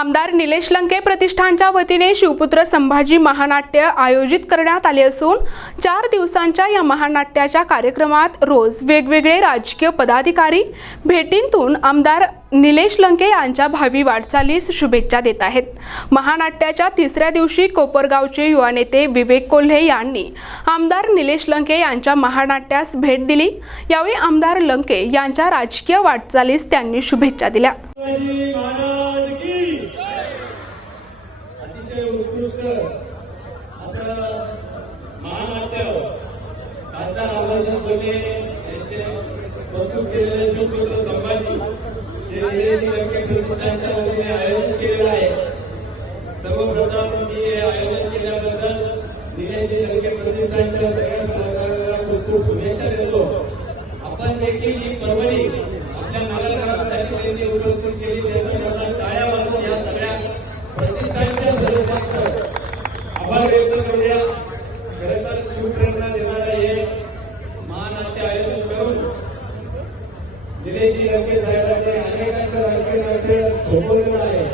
आमदार निलेश लंके प्रतिष्ठानच्या वतीने शिवपुत्र संभाजी महानाट्य आयोजित करण्यात आले असून चार दिवसांच्या या महानाट्याच्या कार्यक्रमात रोज वेगवेगळे राजकीय पदाधिकारी भेटींतून आमदार निलेश लंके यांच्या भावी वाटचालीस शुभेच्छा देत आहेत. महानाट्याच्या तिसऱ्या दिवशी कोपरगावचे युवा नेते विवेक कोल्हे यांनी आमदार निलेश लंके यांच्या महानाट्यास भेट दिली. यावेळी आमदार लंके यांच्या राजकीय वाटचालीस त्यांनी शुभेच्छा दिल्या. त्यांनी कोल्हे यांचे केलेले शिवपुत्र संभाजी हे निलेश लंके प्रतिष्ठानच्या वतीने आयोजन केलेलं आहे. सर्वप्रथम मी हे आयोजन केल्याबद्दल निलेश लंके प्रतिष्ठानच्या सगळ्या सहकार्याला खूप खूप शुभेच्छा देतो. आपण देखील ही पर्वणी आपल्या नागरिकांसाठी त्यांनी उपस्थित केली. त्याचा मला टाळ्या वाजून या सगळ्या प्रतिष्ठानच्या सदस्यांचं आभार व्यक्त करूया खरं तर शिवप्रेरणा देणारं हे महानाट्य आयोजन करून निलेशजी अनेकांचं राजकीय नाट्य थोपवलेलं आहे.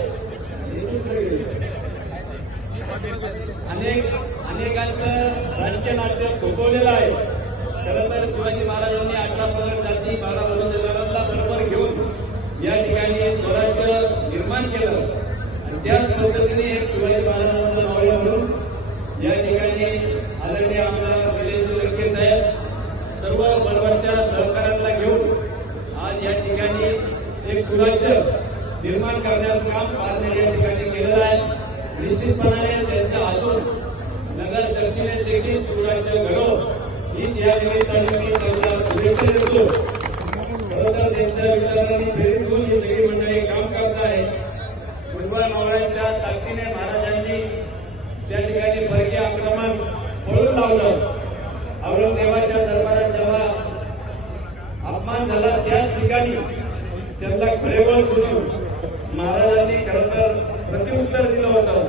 अनेक अनेकांचं राजकीय नाट्य थोपवलेलं आहे. खरं तर शिवाजी महाराजांनी अठरा पंधरा जाती बारा वडोदराला बरोबर घेऊन या ठिकाणी स्वराज्य निर्माण केलं. आणि त्याच पद्धतीने एक शिवाजी महाराजांचं नाव म्हणून या ठिकाणी आदरणीय आमदार निलेश लंके साहेब सर्व बरोबरच्या सहकार्याला घेऊन आज या ठिकाणी एक निर्माण करण्याचं काम आज या ठिकाणी केलेलं आहे. निश्चितपणाने त्यांच्या हातून नगर दक्षिणेत देखील सुराज्य घडो हीच या निमित्ताने मी त्यांना शुभेच्छा देतो. खरं त्यांच्या विचारांनी प्रेरित होऊन ही सगळी मंडळी काम करत आहे फुटबॉल मावळ्यांच्या ताकदीने महाराजांनी त्या ठिकाणी परकीय आक्रमण पळून लावलं. औरंगजेबाच्या दरबारात जेव्हा अपमान झाला त्याच ठिकाणी त्यांना खरेबळ सुटून महाराजांनी खरं तर प्रतिउत्तर दिलं होतं.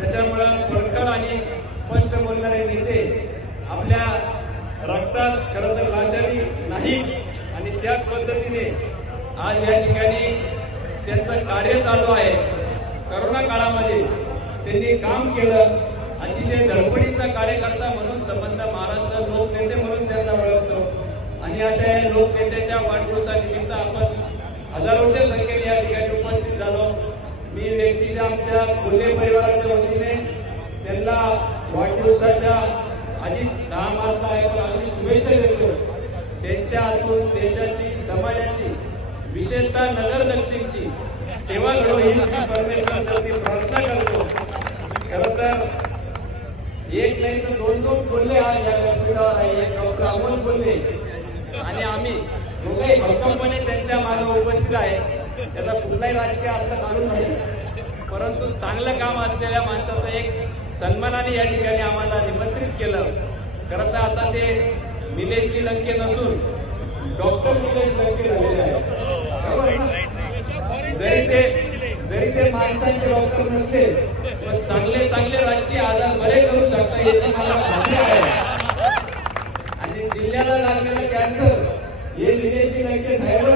त्याच्यामुळं फडकल आणि स्पष्ट बोलणारे नेते आपल्या रक्तात खरं तर लाचारी नाही आणि त्याच पद्धतीने आज या ठिकाणी त्यांचं कार्य चालू आहे. करोना काळामध्ये त्यांनी काम केलं. अतिशय धडपडीचा कार्यकर्ता म्हणून संबंध महाराष्ट्र लोकनेते म्हणून त्यांना ओळखतो. आणि अशा या लोकनेत्याच्या वाढदिवसानिमित्त आपण हजारोच्या संख्येने या ठिकाणी उपस्थित झालो मी व्यक्तीच्या आमच्या कोल्हे परिवाराच्या वतीने त्यांना वाढदिवसाच्या आधीच दहा मार्च आहे पण आधी शुभेच्छा देतो. त्यांच्या हातून देशाची समाजाची विशेषतः नगर दक्षिणची सेवा घडवून परमेश्वरासाठी प्रार्थना करतो. खरं तर एक नाही तर दोन दोन बोलले आज या व्यासपीठावर आहे एक डॉक्टर अमोल बोलले. आणि आम्ही दोघंही भक्कमपणे त्यांच्या मागे उपस्थित आहे. त्याचा कुठलाही राजकीय अर्थ काढून नाही. परंतु चांगलं काम असलेल्या माणसाचं एक सन्मानाने या ठिकाणी आम्हाला निमंत्रित केलं. खरं तर आता ते निलेशजी लंके नसून डॉक्टर निलेश लंके झालेले आहे जरी ते जरी ते माणसांचे डॉक्टर नसते पण चांगले चांगले राजकीय आजार बरे करू शकता याची मला खात्री आहे. आणि जिल्ह्याला लागलेलं कॅन्सर हे निलेशजी लंके साहेब